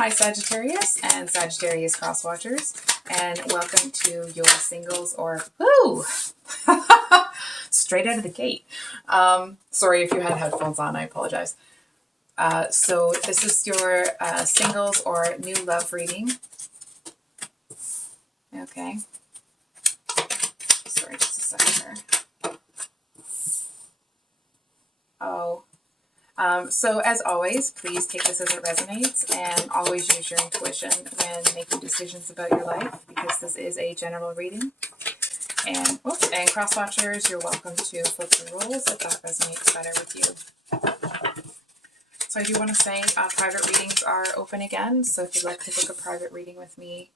Hi Sagittarius and Sagittarius cross watchers, and welcome to your singles or woo straight out of the gate. Sorry if you had headphones on, I apologize. So this is your singles or new love reading. Okay. Sorry, just a second here. Oh. So as always, please take this as it resonates and always use your intuition when making decisions about your life, because this is a general reading. And cross watchers, you're welcome to flip the rules if that resonates better with you. So I do want to say private readings are open again. So if you'd like to book a private reading with me,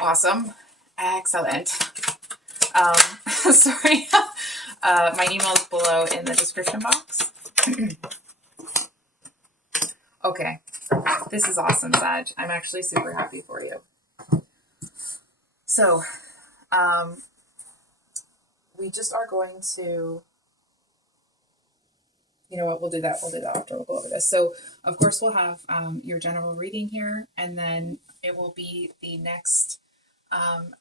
awesome. Excellent. Sorry. My email is below in the description box. Okay, this is awesome, Sag. I'm actually super happy for you. So, we just are going to, you know what, we'll do that after we'll go over this. So, of course, we'll have your general reading here, and then it will be the next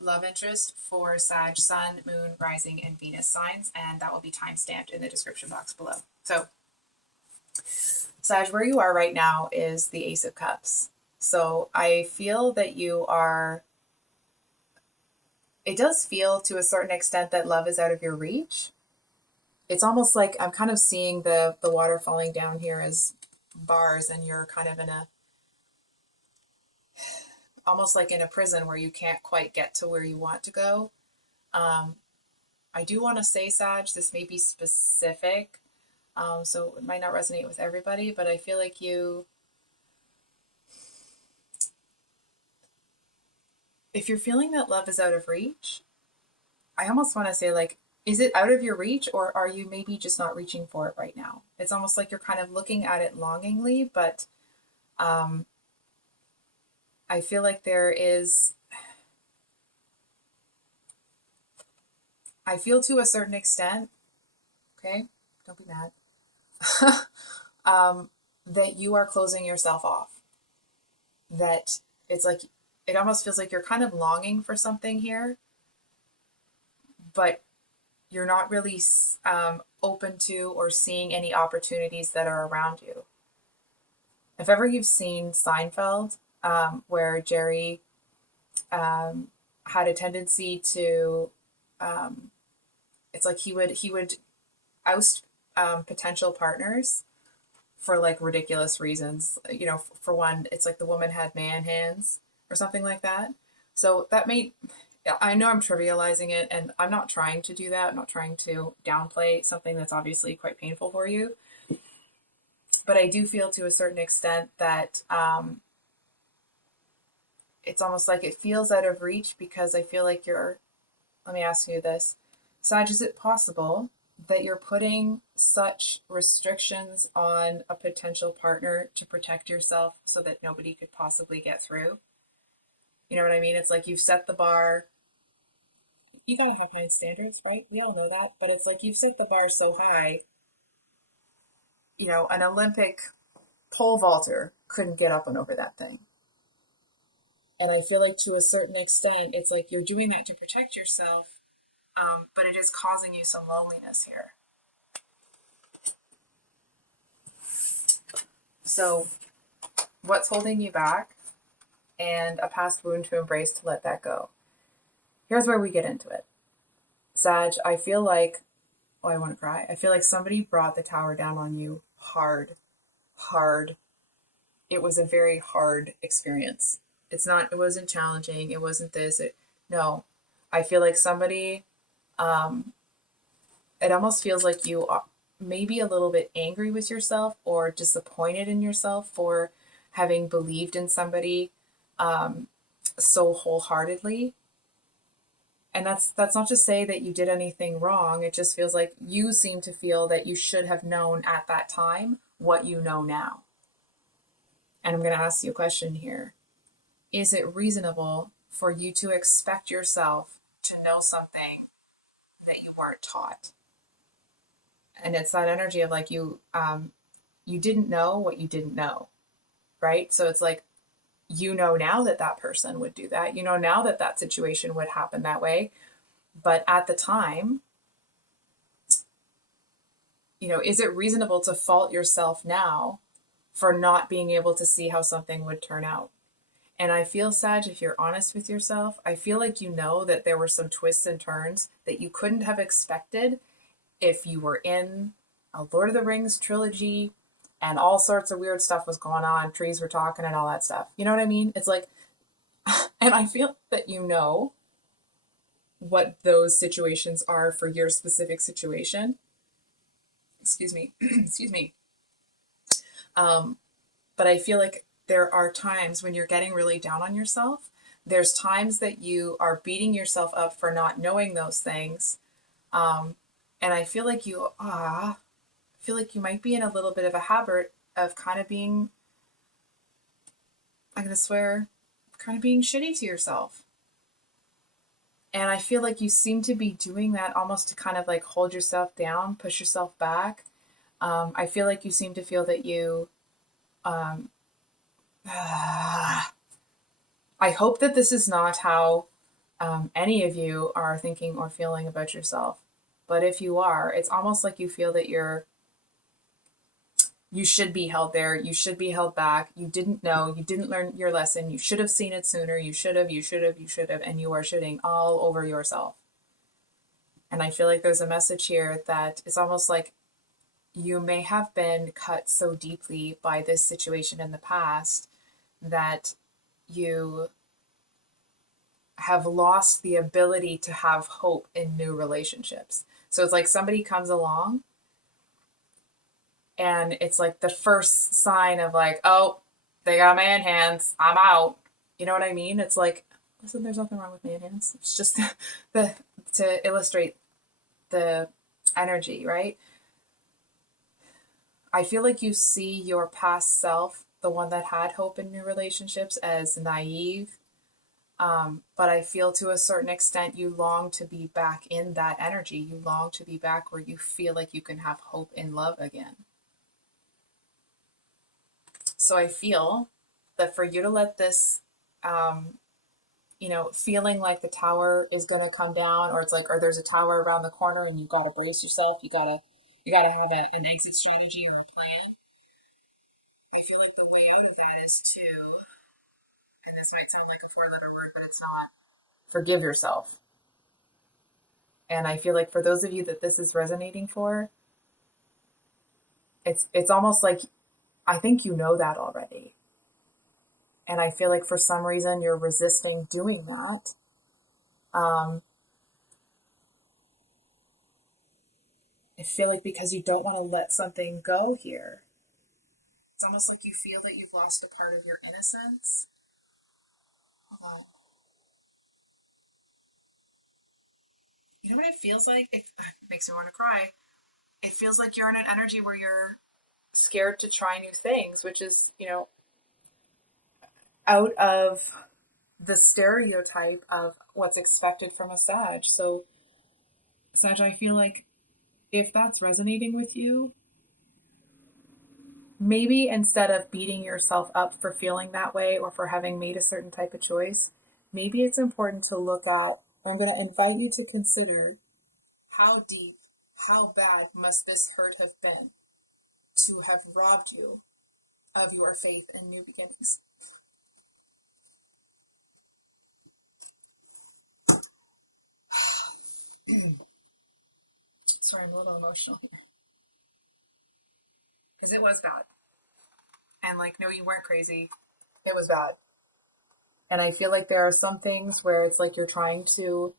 love interest for Sag, Sun, Moon, Rising, and Venus signs, and that will be time-stamped in the description box below. So, Sag, where you are right now is the Ace of Cups. So I feel that you are, it does feel to a certain extent that love is out of your reach. It's almost like I'm kind of seeing the water falling down here as bars, and you're kind of in a, almost like in a prison where you can't quite get to where you want to go. I do want to say, Sag, this may be specific. So it might not resonate with everybody, but I feel like if you're feeling that love is out of reach, I almost want to say, like, is it out of your reach, or are you maybe just not reaching for it right now? It's almost like you're kind of looking at it longingly, but I feel like I feel to a certain extent, okay, don't be mad, that you are closing yourself off. That it's like, it almost feels like you're kind of longing for something here, but you're not really open to or seeing any opportunities that are around you. If ever you've seen Seinfeld, where Jerry had a tendency to, it's like he would oust potential partners for like ridiculous reasons. You know, for one, it's like the woman had man hands or something like that. So that made, I know I'm trivializing it, and I'm not trying to do that. I'm not trying to downplay something that's obviously quite painful for you. But I do feel to a certain extent that it's almost like it feels out of reach, because I feel like let me ask you this. Sag, is it possible that you're putting such restrictions on a potential partner to protect yourself so that nobody could possibly get through? You know what I mean? It's like you've set the bar. You gotta have high standards, right? We all know that. But it's like you've set the bar so high, you know, an Olympic pole vaulter couldn't get up and over that thing. And I feel like to a certain extent, it's like you're doing that to protect yourself, but it is causing you some loneliness here. So what's holding you back, and a past wound to embrace to let that go. Here's where we get into it. Sag, I feel like, oh, I want to cry. I feel like somebody brought the tower down on you hard. It was a very hard experience. It wasn't challenging. It wasn't this. No, I feel like somebody, it almost feels like you are maybe a little bit angry with yourself or disappointed in yourself for having believed in somebody so wholeheartedly. And that's not to say that you did anything wrong. It just feels like you seem to feel that you should have known at that time what you know now. And I'm going to ask you a question here. Is it reasonable for you to expect yourself to know something that you weren't taught? And it's that energy of like you didn't know what you didn't know, right? So it's like you know now that that person would do that. You know now that that situation would happen that way. But at the time, is it reasonable to fault yourself now for not being able to see how something would turn out? And I feel, Sag, if you're honest with yourself, I feel like you know that there were some twists and turns that you couldn't have expected if you were in a Lord of the Rings trilogy and all sorts of weird stuff was going on, trees were talking and all that stuff. You know what I mean? It's like, and I feel that you know what those situations are for your specific situation. Excuse me. Excuse me. But I feel like there are times when you're getting really down on yourself. There's times that you are beating yourself up for not knowing those things. And I feel like you might be in a little bit of a habit of kind of being, I'm going to swear, kind of being shitty to yourself. And I feel like you seem to be doing that almost to kind of like hold yourself down, push yourself back. I feel like you seem to feel that you, I hope that this is not how any of you are thinking or feeling about yourself. But if you are, it's almost like you feel that you should be held there. You should be held back. You didn't know. You didn't learn your lesson. You should have seen it sooner. You should have. And you are shitting all over yourself. And I feel like there's a message here that it's almost like you may have been cut so deeply by this situation in the past that you have lost the ability to have hope in new relationships. So it's like somebody comes along and it's like the first sign of like, oh, they got man hands, I'm out. You know what I mean? It's like, listen, there's nothing wrong with man hands. It's just to illustrate the energy, right? I feel like you see your past self, the one that had hope in new relationships, as naive. But I feel to a certain extent you long to be back in that energy. You long to be back where you feel like you can have hope in love again. So I feel that for you to let this, feeling like the tower is going to come down, or it's like, or there's a tower around the corner and you got to brace yourself. You got to have an exit strategy or a plan. I feel like the way out of that is to, and this might sound like a four-letter word, but it's not, forgive yourself. And I feel like for those of you that this is resonating for, it's almost like I think you know that already. And I feel like for some reason you're resisting doing that. I feel like because you don't want to let something go here. It's almost like you feel that you've lost a part of your innocence. Hold on. You know what it feels like? It makes me want to cry. It feels like you're in an energy where you're scared to try new things, which is, out of the stereotype of what's expected from a Sag. So, Sag, I feel like if that's resonating with you, maybe instead of beating yourself up for feeling that way or for having made a certain type of choice, maybe it's important to look at, I'm going to invite you to consider how deep, how bad must this hurt have been to have robbed you of your faith in new beginnings. Sorry, I'm a little emotional here. Because it was bad. And like, no, you weren't crazy. It was bad. And I feel like there are some things where it's like you're trying to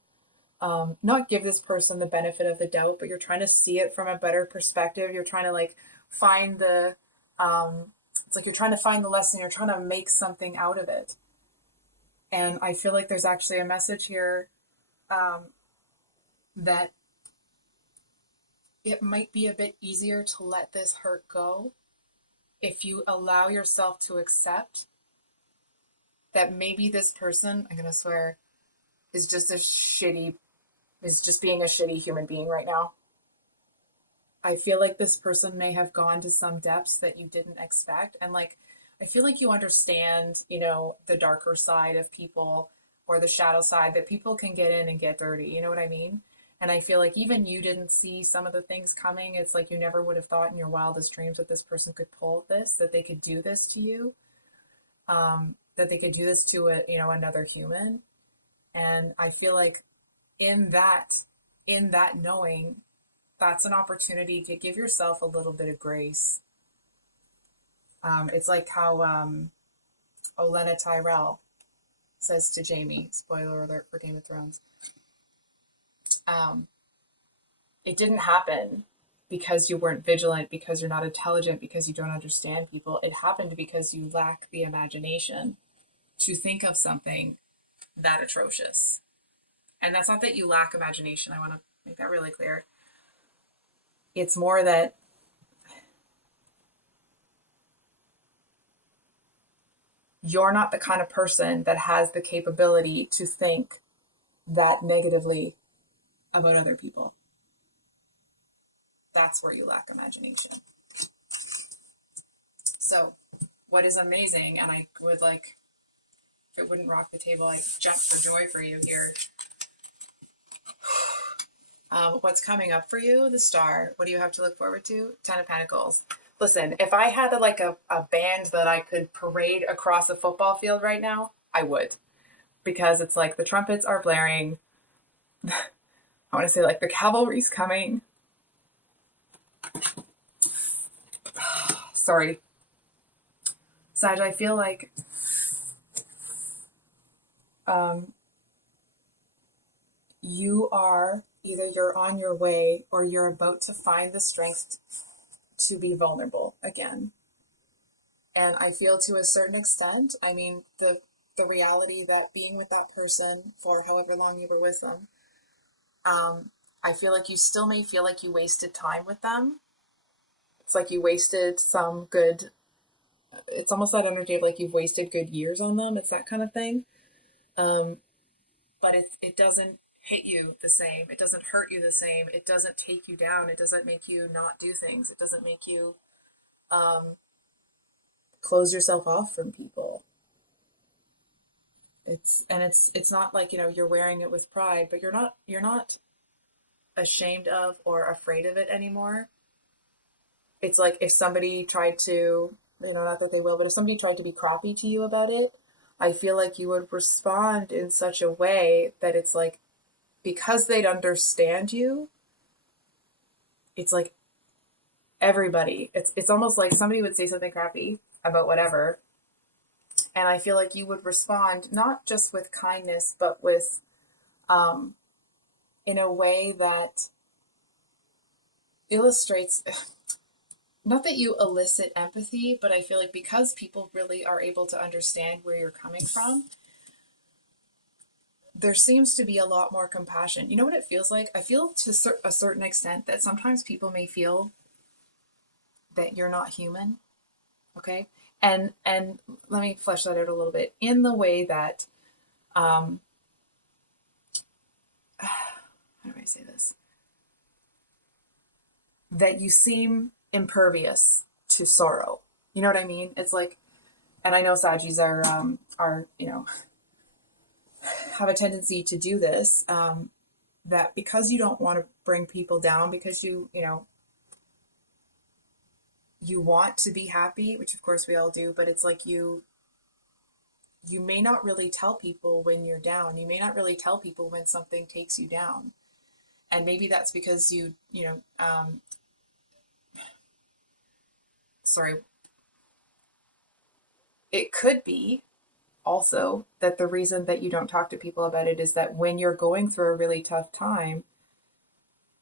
not give this person the benefit of the doubt, but you're trying to see it from a better perspective. You're trying to like find it's like you're trying to find the lesson. You're trying to make something out of it. And I feel like there's actually a message here that it might be a bit easier to let this hurt go if you allow yourself to accept that maybe this person, I'm going to swear, is just being a shitty human being right now. I feel like this person may have gone to some depths that you didn't expect. And like, I feel like you understand, the darker side of people or the shadow side that people can get in and get dirty. You know what I mean? And I feel like even you didn't see some of the things coming. It's like you never would have thought in your wildest dreams that this person could pull this, that they could do this to you, that they could do this to another human. And I feel like in that, in that knowing, that's an opportunity to give yourself a little bit of grace. It's like how Olenna Tyrell says to Jamie, spoiler alert for Game of Thrones, um, it didn't happen because you weren't vigilant, because you're not intelligent, because you don't understand people. It happened because you lack the imagination to think of something that atrocious. And that's not that you lack imagination. I want to make that really clear. It's more that you're not the kind of person that has the capability to think that negatively about other people. That's where you lack imagination. So, what is amazing, and I would like, if it wouldn't rock the table, I'd jump for joy for you here. What's coming up for you? The star. What do you have to look forward to? 10 of Pentacles. Listen, if I had a band that I could parade across a football field right now, I would. Because it's like the trumpets are blaring. I want to say like the cavalry's coming. Sorry. Sag, I feel like you're on your way or you're about to find the strength to be vulnerable again. And I feel to a certain extent, I mean, the reality that being with that person for however long you were with them, I feel like you still may feel like you wasted time with them. It's like you wasted some good, it's almost that energy of like you've wasted good years on them. It's that kind of thing. But it doesn't hit you the same. It doesn't hurt you the same. It doesn't take you down. It doesn't make you not do things. It doesn't make you close yourself off from people. It's not like, you're wearing it with pride, but you're not ashamed of or afraid of it anymore. It's like if somebody tried to, not that they will, but if somebody tried to be crappy to you about it, I feel like you would respond in such a way that it's like, because they'd understand you, it's like everybody, it's almost like somebody would say something crappy about whatever, and I feel like you would respond not just with kindness, but with in a way that illustrates, not that you elicit empathy, but I feel like because people really are able to understand where you're coming from, there seems to be a lot more compassion. You know what it feels like? I feel to a certain extent that sometimes people may feel that you're not human. Okay. And let me flesh that out a little bit in the way that, how do I say this? That you seem impervious to sorrow. You know what I mean? It's like, and I know Sagis are have a tendency to do this, that because you don't want to bring people down, because you want to be happy, which of course we all do, but it's like you may not really tell people when you're down. You may not really tell people when something takes you down. And maybe that's because sorry, it could be also that the reason that you don't talk to people about it is that when you're going through a really tough time,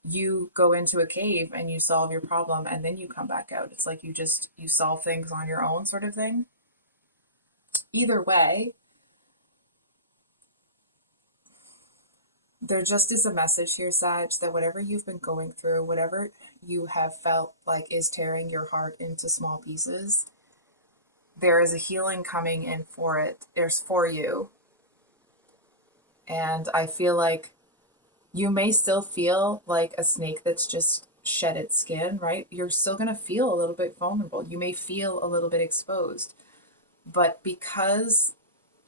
you go into a cave and you solve your problem and then you come back out. It's like you solve things on your own, sort of thing. Either way, there just is a message here, Sag, that whatever you've been going through, whatever you have felt like is tearing your heart into small pieces, there is a healing coming in for it. There's for you. And I feel like you may still feel like a snake that's just shed its skin, right? You're still going to feel a little bit vulnerable. You may feel a little bit exposed. But because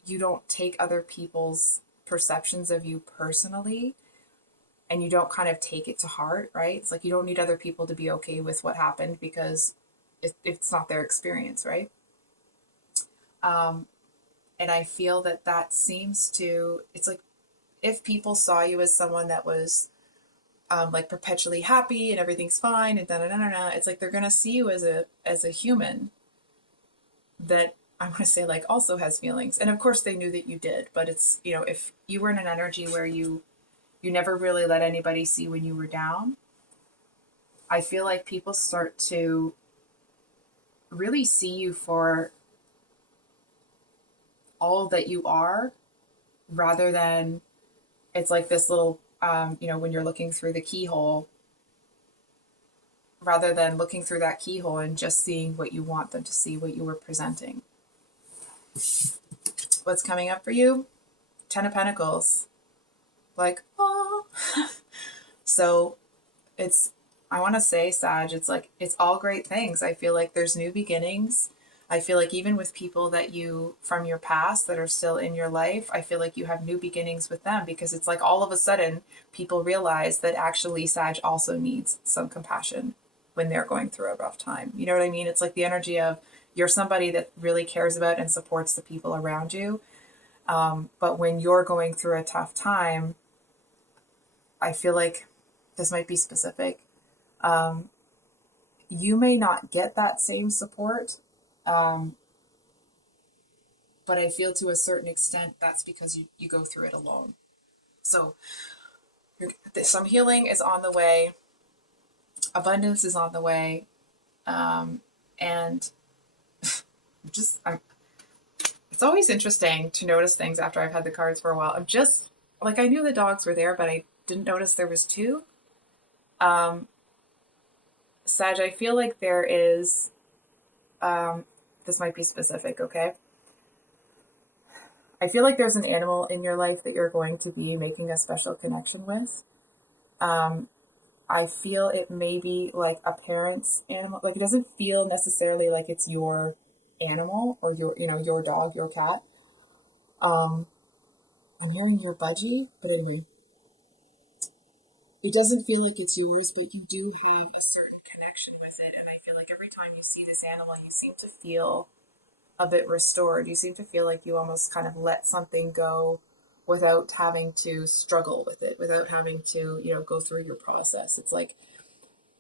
you don't take other people's perceptions of you personally, and you don't kind of take it to heart, right? It's like you don't need other people to be okay with what happened because it's not their experience, right? Um, and I feel that that seems to, it's like if people saw you as someone that was like perpetually happy and everything's fine and da da da da da, it's like they're gonna see you as a human that I want to say like also has feelings. And of course they knew that you did, but it's, you know, if you were in an energy where you never really let anybody see when you were down, I feel like people start to really see you for all that you are, rather than it's like this little you know, when you're looking through the keyhole, rather than looking through that keyhole and just seeing what you want them to see, what you were presenting. What's coming up for you? 10 of Pentacles. Like, oh. So it's, I want to say, Sag, it's like, it's all great things. I feel like there's new beginnings. I feel like even with people that you, from your past that are still in your life, I feel like you have new beginnings with them, because it's like all of a sudden people realize that actually Sag also needs some compassion when they're going through a rough time. You know what I mean? It's like the energy of you're somebody that really cares about and supports the people around you. But when you're going through a tough time, I feel like this might be specific. You may not get that same support, um, but I feel to a certain extent that's because you go through it alone. So some healing is on the way, abundance is on the way, and it's always interesting to notice things after I've had the cards for a while. I'm just like, I knew the dogs were there, but I didn't notice there was two. Sag, I feel like there is, this might be specific, okay? I feel like there's an animal in your life that you're going to be making a special connection with. I feel it may be like a parent's animal. Like, it doesn't feel necessarily like it's your animal or your, you know, your dog, your cat. I'm hearing your budgie, but anyway, it doesn't feel like it's yours, but you do have a certain connection with it. And I feel like every time you see this animal, you seem to feel a bit restored. You seem to feel like you almost kind of let something go without having to struggle with it, without having to, you know, go through your process. It's like,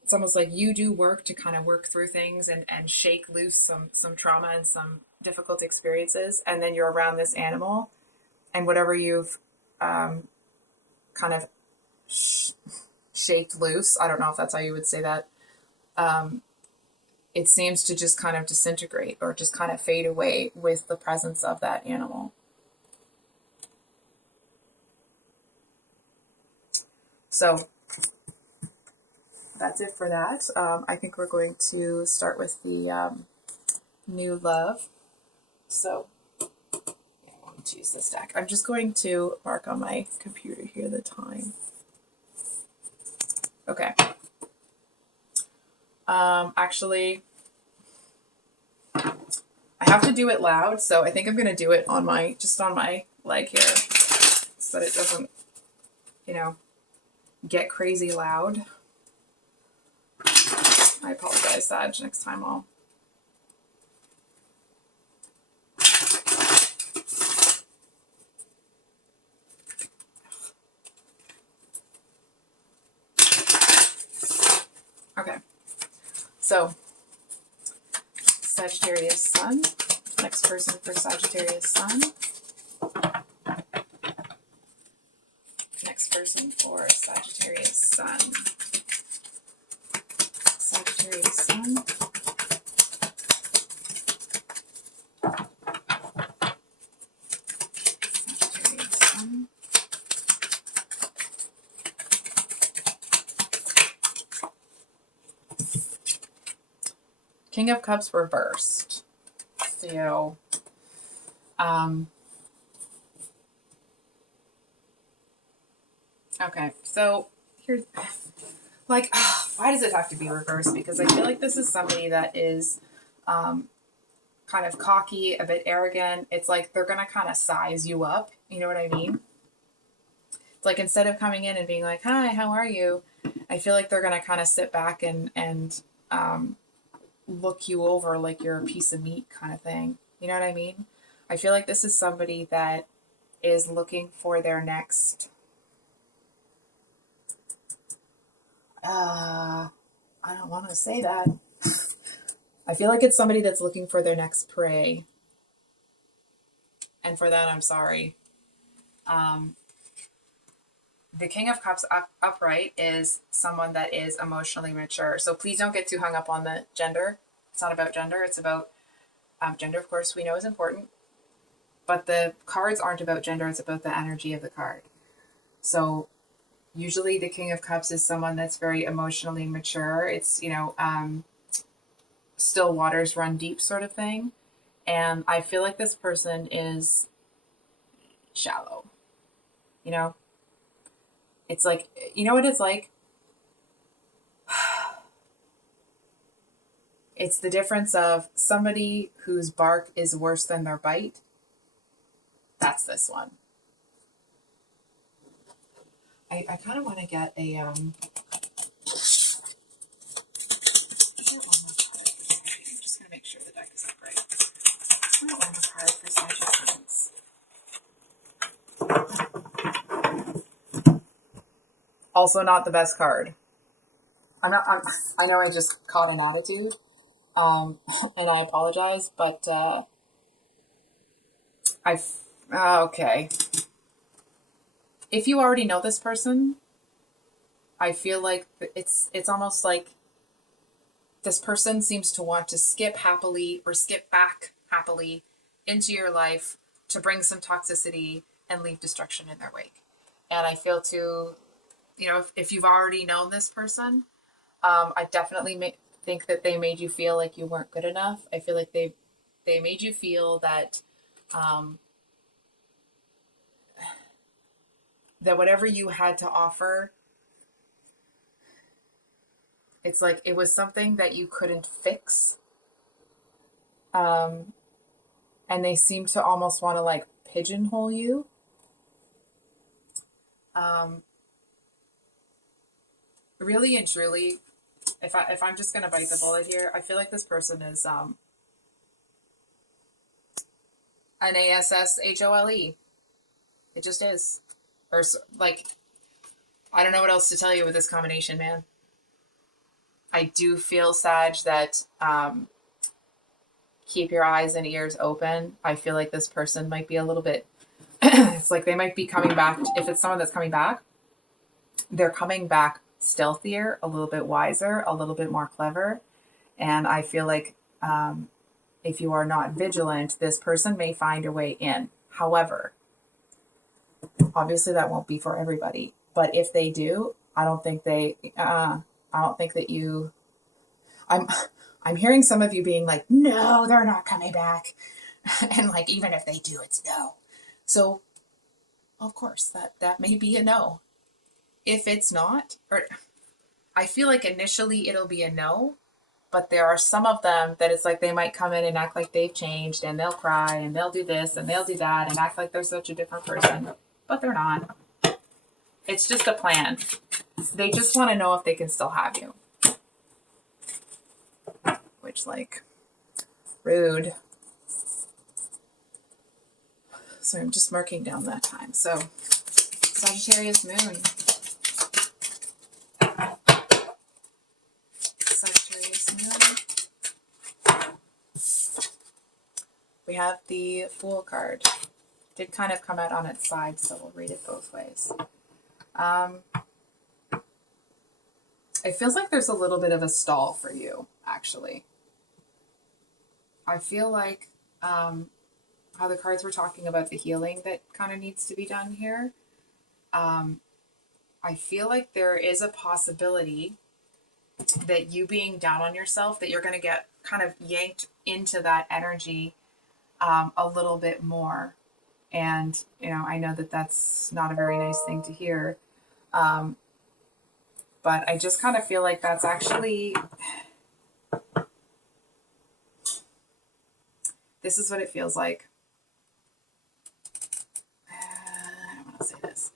it's almost like you do work to kind of work through things and shake loose some trauma and some difficult experiences. And then you're around this animal, and whatever you've kind of shaped loose, I don't know if that's how you would say that, it seems to just kind of disintegrate or just kind of fade away with the presence of that animal. So that's it for that. I think we're going to start with the new love. So I'm going to use this deck. I'm just going to mark on my computer here the time. Okay. Actually, I have to do it loud, so I think I'm going to do it on my, just on my leg here, so that it doesn't, you know, get crazy loud. I apologize, Sag. Next time I'll... Okay. So, Sagittarius Sun. Next person for Sagittarius Sun. Next person for Sagittarius Sun. Sagittarius Sun. Sagittarius Sun. King of Cups reversed. So, okay, so here's, like, why does it have to be reversed? Because I feel like this is somebody that is kind of cocky, a bit arrogant. It's like they're going to kind of size you up. You know what I mean? It's like instead of coming in and being like, hi, how are you? I feel like they're going to kind of sit back and look you over like you're a piece of meat kind of thing. You know what I mean? I feel like this is somebody that is looking for their next I don't want to say that. I feel like it's somebody that's looking for their next prey. And for that, I'm sorry. The King of Cups upright is someone that is emotionally mature. So please don't get too hung up on the gender. It's not about gender. It's about gender, of course, we know is important. But the cards aren't about gender. It's about the energy of the card. So usually the King of Cups is someone that's very emotionally mature. It's, still waters run deep sort of thing. And I feel like this person is shallow. You know? It's like, you know what it's like? It's the difference of somebody whose bark is worse than their bite. That's this one. I kind of want to get a, get one more card. I'm just going to make sure the deck is upright. I want one more card for Sagittarius. Also not the best card. I know I just caught an attitude, and I apologize, but okay. If you already know this person, I feel like it's almost like this person seems to want to skip happily or skip back happily into your life to bring some toxicity and leave destruction in their wake. And I feel too, if you've already known this person, I definitely think that they made you feel like you weren't good enough. I feel like they made you feel that that whatever you had to offer, it's like it was something that you couldn't fix. And they seem to almost want to like pigeonhole you. Really and truly, if I'm just gonna bite the bullet here, I feel like this person is an ASSHOLE. It just is. Or like, I don't know what else to tell you with this combination, man. I do feel, Sag, that keep your eyes and ears open. I feel like this person might be a little bit, it's like they might be coming back. If it's someone that's coming back, they're coming back stealthier, a little bit wiser, a little bit more clever. And I feel like if you are not vigilant, this person may find a way in. However, obviously that won't be for everybody. But if they do, I don't think that you, I'm hearing some of you being like, no, they're not coming back. And like, even if they do, it's no. So of course that may be a no. If it's not, or I feel like initially it'll be a no, but there are some of them that it's like they might come in and act like they've changed and they'll cry and they'll do this and they'll do that and act like they're such a different person, but they're not. It's just a plan. They just want to know if they can still have you. Which, like, rude. So I'm just marking down that time. So, Sagittarius moon. Sagittarius moon. We have the Fool card. Did kind of come out on its side, so we'll read it both ways. It feels like there's a little bit of a stall for you, actually. I feel like how the cards were talking about the healing that kind of needs to be done here. I feel like there is a possibility that you being down on yourself, that you're going to get kind of yanked into that energy a little bit more. And, I know that that's not a very nice thing to hear. But I just kind of feel like that's actually, This is what it feels like. I don't want to say this.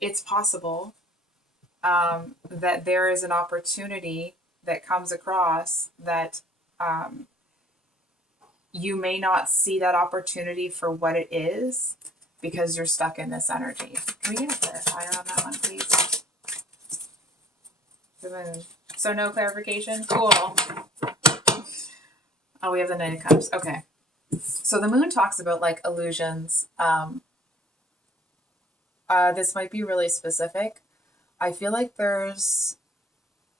It's possible that there is an opportunity that comes across that you may not see that opportunity for what it is because you're stuck in this energy. Can we get a clarifier on that one, please? The moon. So no clarification? Cool. Oh, we have the Knight of Cups. Okay. So the moon talks about like illusions. This might be really specific. I feel like there's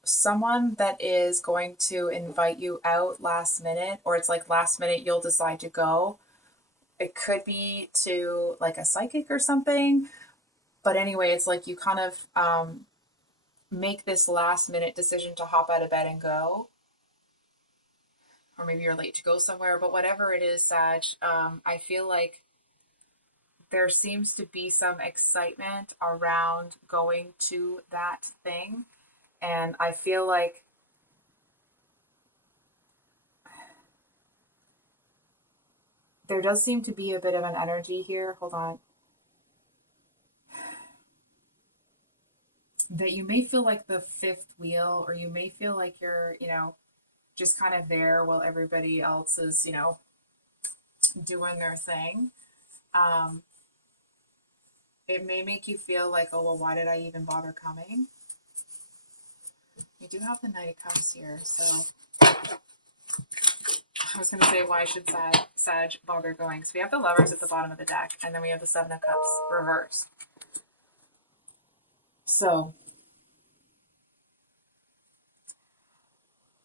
someone that is going to invite you out last minute, or it's like last minute you'll decide to go. It could be to like a psychic or something. But anyway, it's like you kind of make this last minute decision to hop out of bed and go. Or maybe you're late to go somewhere, but whatever it is, Sag, I feel like there seems to be some excitement around going to that thing. And I feel like there does seem to be a bit of an energy here. Hold on. That you may feel like the fifth wheel, or you may feel like you're, just kind of there while everybody else is, doing their thing. It may make you feel like, oh, well, why did I even bother coming? You do have the Knight of Cups here, so I was going to say, why should Sag bother going? So we have the Lovers at the bottom of the deck, and then we have the Seven of Cups reversed. So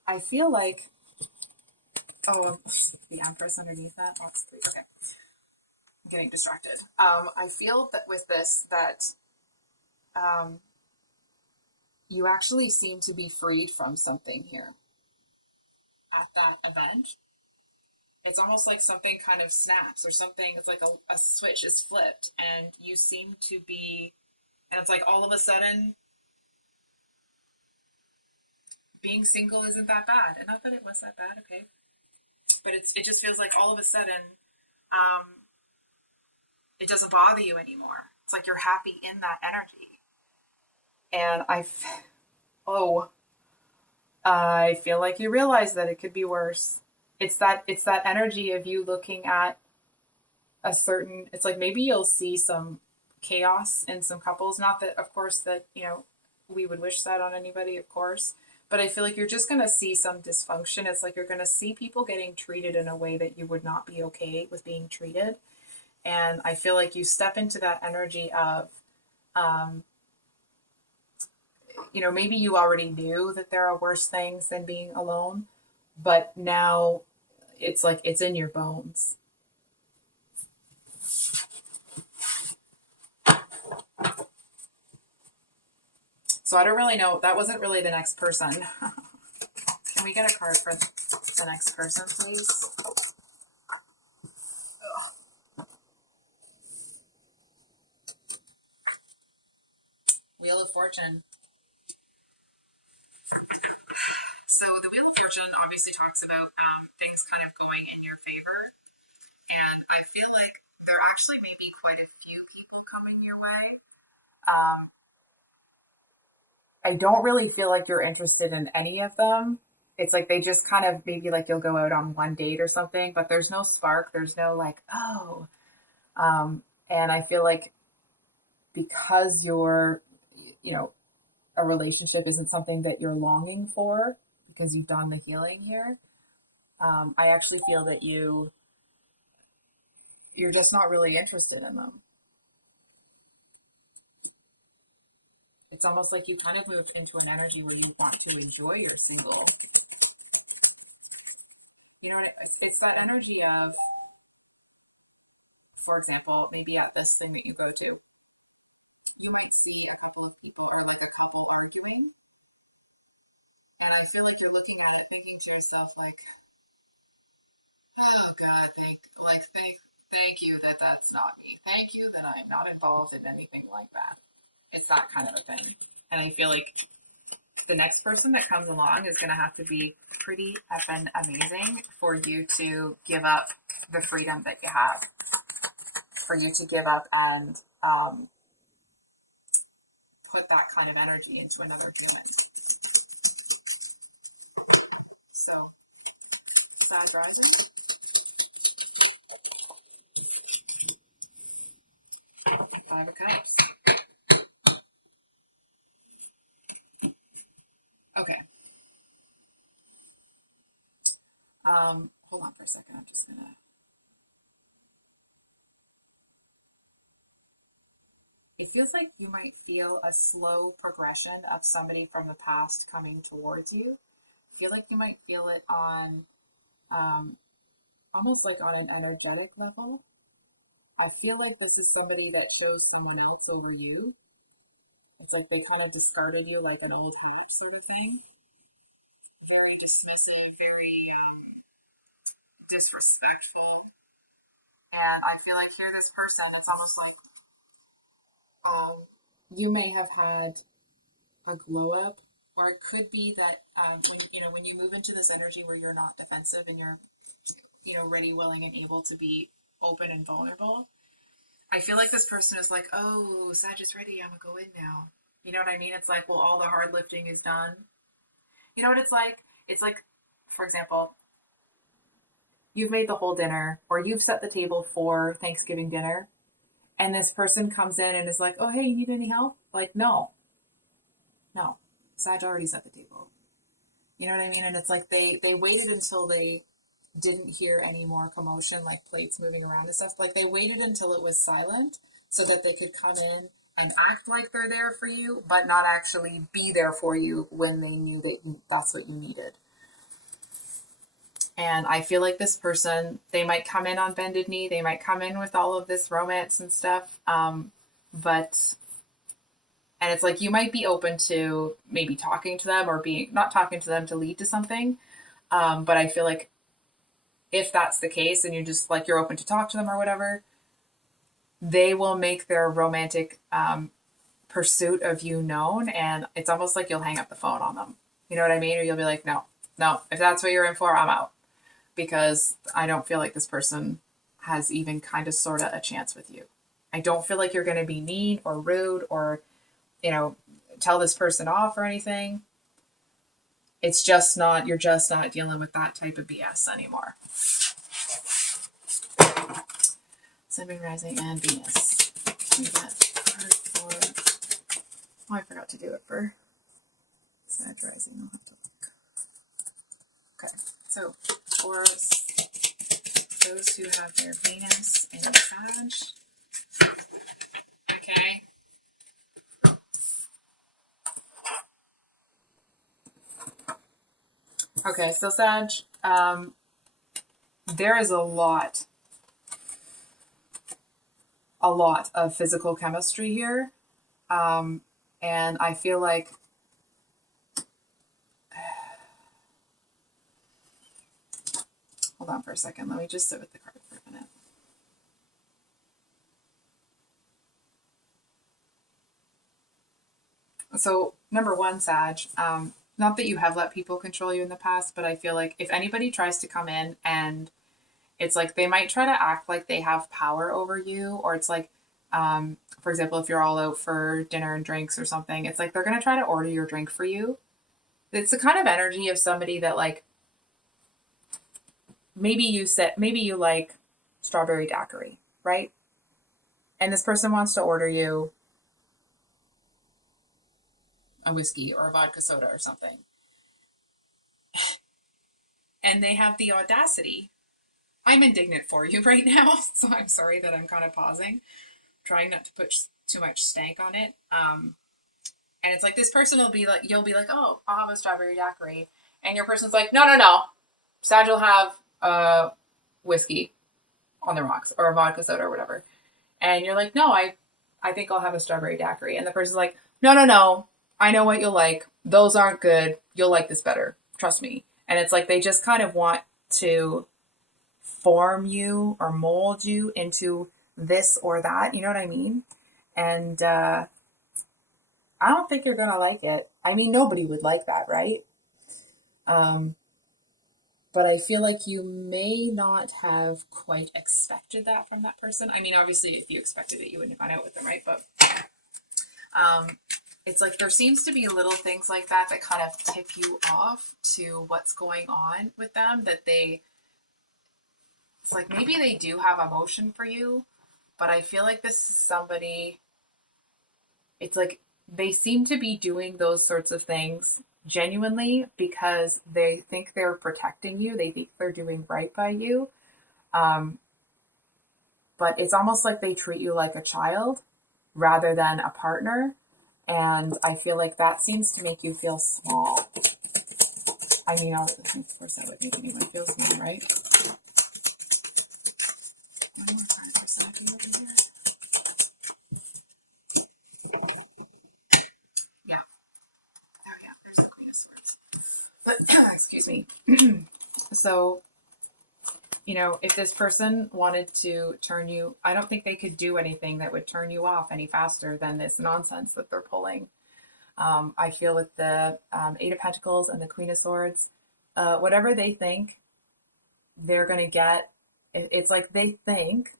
I feel like, oh, the Empress underneath that. Oh, okay. I'm getting distracted. I feel that with this, that you actually seem to be freed from something here at that event. It's almost like something kind of snaps or something. It's like a switch is flipped, and you seem to be, and it's like all of a sudden being single isn't that bad. And not that it was that bad, okay. But it just feels like all of a sudden it doesn't bother you anymore. It's like you're happy in that energy. And I feel like you realize that it could be worse. It's that energy of you looking at a certain, it's like maybe you'll see some chaos in some couples. Not that, of course, that, we would wish that on anybody, of course. But I feel like you're just going to see some dysfunction. It's like you're going to see people getting treated in a way that you would not be okay with being treated. And I feel like you step into that energy of, maybe you already knew that there are worse things than being alone, but now it's like it's in your bones. So I don't really know. That wasn't really the next person. Can we get a card for the next person, please? Wheel of Fortune. So the Wheel of Fortune obviously talks about things kind of going in your favor. And I feel like there actually may be quite a few people coming your way. I don't really feel like you're interested in any of them. It's like they just kind of maybe like you'll go out on one date or something, but there's no spark. There's no like, oh. And I feel like because a relationship isn't something that you're longing for because you've done the healing here. I actually feel that you're just not really interested in them. It's almost like you kind of moved into an energy where you want to enjoy your single. It's that energy of, for example, maybe at this thing that you go to, you might see a couple of people or like a couple arguing. And I feel like you're looking at it thinking to yourself, like, oh God, thank you that that's not me. Thank you that I'm not involved in anything like that. It's that kind of a thing. And I feel like the next person that comes along is going to have to be pretty effing amazing for you to give up the freedom that you have for you to give up and put that kind of energy into another human. So, Sag rising. Five of Cups. Okay. Hold on for a second. I'm just gonna. It feels like you might feel a slow progression of somebody from the past coming towards you. I feel like you might feel it on, almost like on an energetic level. I feel like this is somebody that chose someone else over you. It's like they kind of discarded you like an old hat sort of thing. Very dismissive, very disrespectful. And I feel like here, this person, it's almost like, oh, you may have had a glow up, or it could be that when you move into this energy where you're not defensive and you're ready, willing, and able to be open and vulnerable. I feel like this person is like, oh, Sag is ready. I'm gonna go in now. You know what I mean? It's like, well, all the hard lifting is done. You know what it's like? It's like, for example, you've made the whole dinner, or you've set the table for Thanksgiving dinner, and this person comes in and is like, oh, hey, you need any help? Like, no, Sag already set the table. You know what I mean? And it's like they waited until they didn't hear any more commotion, like plates moving around and stuff. Like they waited until it was silent so that they could come in and act like they're there for you, but not actually be there for you when they knew that that's what you needed. And I feel like this person, they might come in on bended knee, they might come in with all of this romance and stuff, but and it's like you might be open to maybe talking to them or being not talking to them to lead to something, but I feel like if that's the case and you're just like you're open to talk to them or whatever, they will make their romantic pursuit of you known, and it's almost like you'll hang up the phone on them. You know what I mean? Or you'll be like, no, if that's what you're in for, I'm out, because I don't feel like this person has even kind of sort of a chance with you. I don't feel like you're going to be mean or rude or tell this person off or anything. It's just not, you're just not dealing with that type of BS anymore. Sun, Moon, Rising, and Venus. We got card for, I forgot to do it for Sag Rising. I'll have to look. Okay, so for those who have their Venus in Sag, okay. Okay, so Sag, there is a lot of physical chemistry here. And I feel like hold on for a second. Let me just sit with the card for a minute. So, number one, Sag, not that you have let people control you in the past, but I feel like if anybody tries to come in and it's like they might try to act like they have power over you, or it's like, for example, if you're all out for dinner and drinks or something, it's like they're going to try to order your drink for you. It's the kind of energy of somebody that like, maybe you like strawberry daiquiri, right? And this person wants to order you a whiskey or a vodka soda or something. And they have the audacity. I'm indignant for you right now, so I'm sorry that I'm kind of pausing, trying not to put too much stank on it. And it's like this person will be like, you'll be like, oh, I'll have a strawberry daiquiri. And your person's like, no. Sag will have a whiskey on the rocks or a vodka soda or whatever. And you're like, no, I think I'll have a strawberry daiquiri. And the person's like, no. I know what you'll like. Those aren't good. You'll like this better. Trust me. And it's like they just kind of want to form you or mold you into this or that. You know what I mean? And I don't think you're going to like it. I mean, nobody would like that, right? But but I feel like you may not have quite expected that from that person. I mean, obviously, if you expected it, you wouldn't have gone out with them, right? But um, it's like there seems to be little things like that that kind of tip you off to what's going on with them. That it's like maybe they do have emotion for you, but I feel like this is somebody, it's like they seem to be doing those sorts of things genuinely because they think they're protecting you. They think they're doing right by you. Um, but it's almost like they treat you like a child rather than a partner. And I feel like that seems to make you feel small. I mean, of course, that would make anyone feel small, right? One more time for Saki over here. Yeah. Oh, yeah. There's the Queen of Swords. But, excuse me. So, if this person wanted to turn you, I don't think they could do anything that would turn you off any faster than this nonsense that they're pulling. I feel with the Eight of Pentacles and the Queen of Swords, whatever they think they're going to get, it's like they think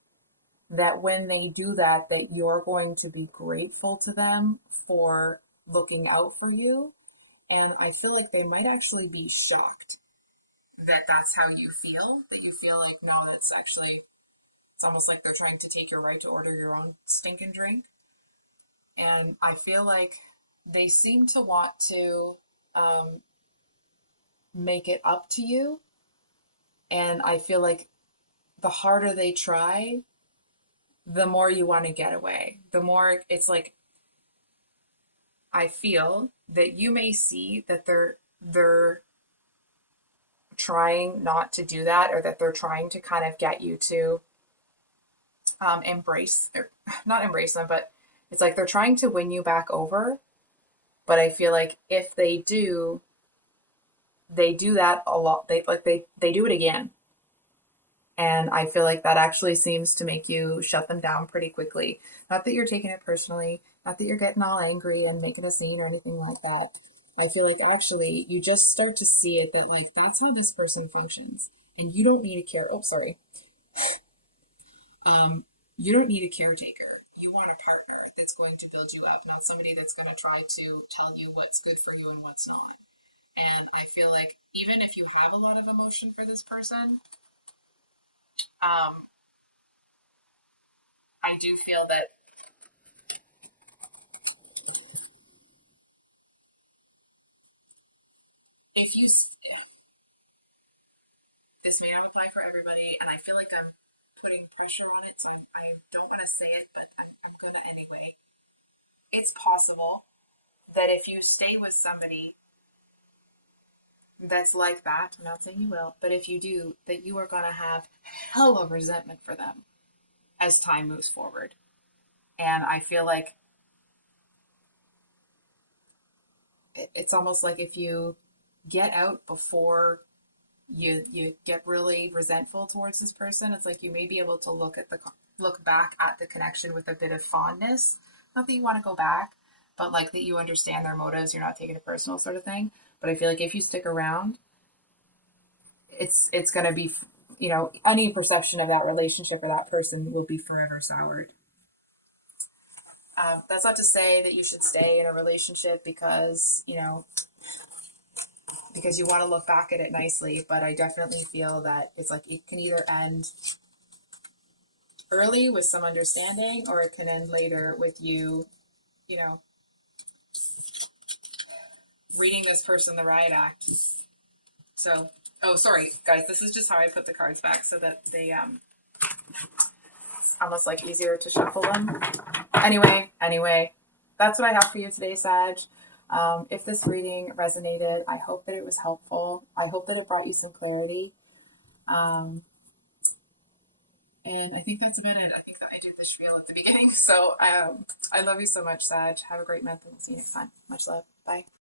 that when they do that, that you're going to be grateful to them for looking out for you. And I feel like they might actually be shocked that that's how you feel, that you feel like, no, that's actually, it's almost like they're trying to take your right to order your own stinking drink. And I feel like they seem to want to make it up to you. And I feel like the harder they try, the more you want to get away. The more it's like, I feel that you may see that they're trying not to do that, or that they're trying to kind of get you to embrace, or not embrace them, but it's like they're trying to win you back over. But I feel like if they do that a lot. They do it again. And I feel like that actually seems to make you shut them down pretty quickly. Not that you're taking it personally, not that you're getting all angry and making a scene or anything like that. I feel like actually you just start to see it that like that's how this person functions. And you don't need a care. Oh, sorry. You don't need a caretaker. You want a partner that's going to build you up, not somebody that's going to try to tell you what's good for you and what's not. And I feel like even if you have a lot of emotion for this person, um, I do feel that if you, this may not apply for everybody, and I feel like I'm putting pressure on it, so I don't want to say it, but I'm going to anyway. It's possible that if you stay with somebody that's like that, I'm not saying you will, but if you do, that you are going to have hell of resentment for them as time moves forward. And I feel like it's almost like if you get out before you get really resentful towards this person, it's like you may be able to look back at the connection with a bit of fondness. Not that you want to go back, but like that you understand their motives, you're not taking it personal, sort of thing. But I feel like if you stick around, it's going to be, any perception of that relationship or that person will be forever soured. That's not to say that you should stay in a relationship because you want to look back at it nicely, but I definitely feel that it's like it can either end early with some understanding, or it can end later with you know, reading this person the riot act. So, oh, sorry, guys, this is just how I put the cards back so that they it's almost like easier to shuffle them. Anyway, that's what I have for you today, Sag. If this reading resonated, I hope that it was helpful. I hope that it brought you some clarity. And I think that's about it. I think that I did the spiel at the beginning. So I love you so much, Sag. Have a great month, and we'll see you next time. Much love. Bye.